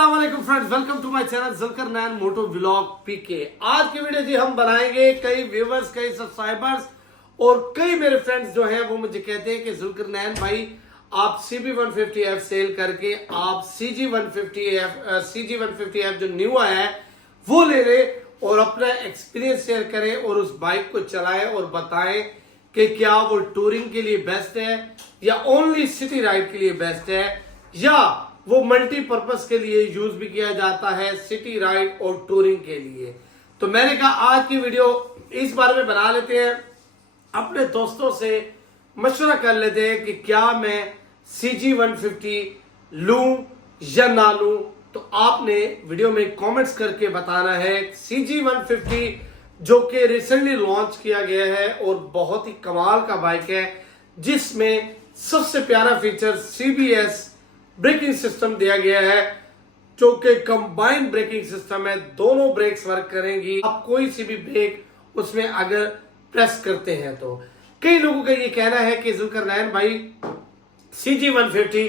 अस्सलाम वालेकुम friends, welcome to my channel Zulqarnain moto vlog PK. आज की वीडियो जी हम बनाएंगे, कई व्यूवर्स, कई सब्सक्राइबर्स और कई मेरे फ्रेंड्स जो हैं वो मुझे कहते हैं कि जुल्कर नैन भाई आप CB150F सेल करके आप CG150F जो न्यू आया है वो ले ले और अपना एक्सपीरियंस शेयर करें और उस बाइक को चलाएं और बताएं कि क्या वो टूरिंग के लिए बेस्ट है या ओनली सिटी राइड के लिए बेस्ट है या वो मल्टीपर्पज के लिए यूज भी किया जाता है, सिटी राइड और टूरिंग के लिए। तो मैंने कहा आज की वीडियो इस बारे में बना लेते हैं, अपने दोस्तों से मशवरा कर लेते हैं कि क्या मैं CG150 लूं या ना लूं। तो आपने वीडियो में कमेंट्स करके बताना है। CG150 जो कि रिसेंटली लॉन्च किया गया है और बहुत ही कमाल का बाइक है, जिसमें सबसे प्यारा फीचर CBS ब्रेकिंग सिस्टम दिया गया है, जो कि कंबाइंड ब्रेकिंग सिस्टम है। दोनों ब्रेक्स वर्क करेंगी, आप कोई सी भी ब्रेक उसमें अगर प्रेस करते हैं तो। कई लोगों का ये कहना है कि जुल्कर नैन भाई CG150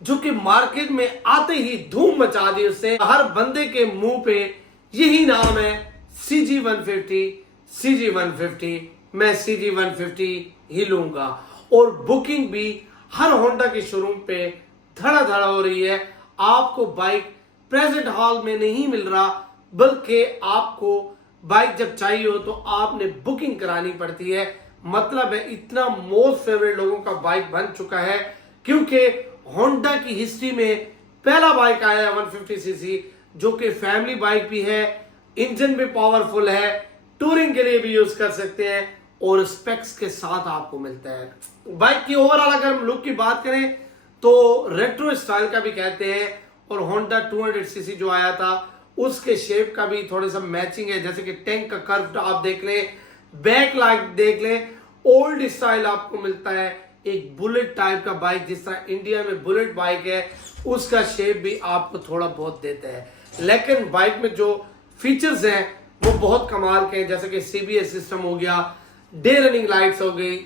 जो कि मार्केट में आते ही धूम मचा दी, उससे हर बंदे के मुंह पे यही नाम है CG150, मैं CG150 ही लूंगा। और बुकिंग भी हर होंडा के शोरूम पे धड़ा हो रही है। आपको बाइक प्रेजेंट हॉल में नहीं मिल रहा, बल्कि आपको बाइक जब चाहिए हो तो आपने बुकिंग करानी पड़ती है। मतलब है इतना मोस्ट फेवरेट लोगों का बाइक बन चुका है, क्योंकि होंडा की हिस्ट्री में पहला बाइक आया है 150cc, जो कि फैमिली बाइक भी है, इंजन भी पावरफुल है, टूरिंग के लिए भी यूज कर सकते हैं और स्पेक्स के साथ आपको मिलता है। बाइक की ओवरऑल अगर हम लुक की बात करें तो रेट्रो स्टाइल का भी कहते हैं, और होंडा 200cc जो आया था उसके शेप का भी थोड़ा सा मैचिंग है। जैसे कि टैंक का कर्व आप देख लें, बैक लाइट देख लें, ओल्ड स्टाइल आपको मिलता है। एक बुलेट टाइप का बाइक, जिस तरह इंडिया में बुलेट बाइक है, उसका शेप भी आपको थोड़ा बहुत देता है। लेकिन बाइक में जो फीचर्स हैं वो बहुत कमाल के हैं, जैसे कि CBS सिस्टम हो गया, डे रनिंग लाइट्स हो गई।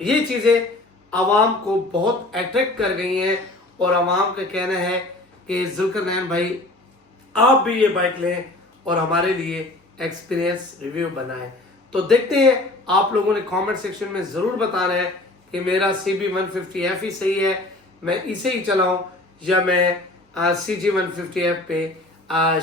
ये चीजें आवाम को बहुत अट्रैक्ट कर गई हैं और आवाम का कहना है कि जुल्कर नैन भाई आप भी ये बाइक लें और हमारे लिए एक्सपीरियंस रिव्यू बनाएं। तो देखते हैं, आप लोगों ने कमेंट सेक्शन में जरूर बताना है कि मेरा CB150F ही सही है, मैं इसे ही चलाऊं या मैं CG150F पे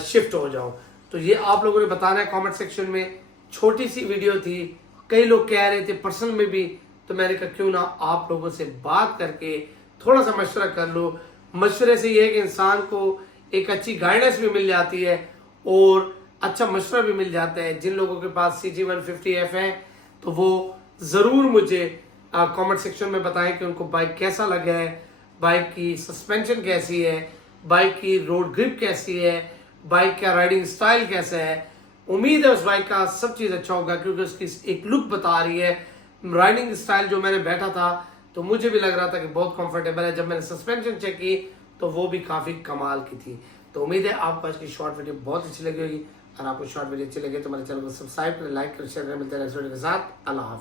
शिफ्ट हो जाऊं। तो ये आप लोगों ने बताना है कमेंट सेक्शन में। छोटी सी वीडियो थी, कई लोग कह रहे थे पर्सनल में भी, तो मैंने कहा क्यों ना आप लोगों से बात करके थोड़ा सा मशवरा कर लो। मशवरे से ये है कि इंसान को एक अच्छी गाइडेंस भी मिल जाती है और अच्छा मशवरा भी मिल जाता है। जिन लोगों के पास CG150F है तो वो ज़रूर मुझे कमेंट सेक्शन में बताएं कि उनको बाइक कैसा लगा है, बाइक की सस्पेंशन कैसी है, बाइक की रोड ग्रिप कैसी है, बाइक का राइडिंग स्टाइल कैसा है। उम्मीद है उस बाइक का सब चीज़ अच्छा होगा, क्योंकि उसकी एक लुक बता रही है। राइडिंग स्टाइल जो मैंने बैठा था तो मुझे भी लग रहा था कि बहुत कंफर्टेबल है। जब मैंने सस्पेंशन चेक की तो वो भी काफ़ी कमाल की थी। तो उम्मीद है आपको आज की शॉर्ट वीडियो बहुत अच्छी लगी होगी। और आपको शॉर्ट वीडियो अच्छी लगे तो मेरे चैनल को सब्सक्राइब करें, लाइक करें, शेयर करें। मिलते हैं नेक्स्ट वीडियो के साथ। अल्लाह हाफिज़।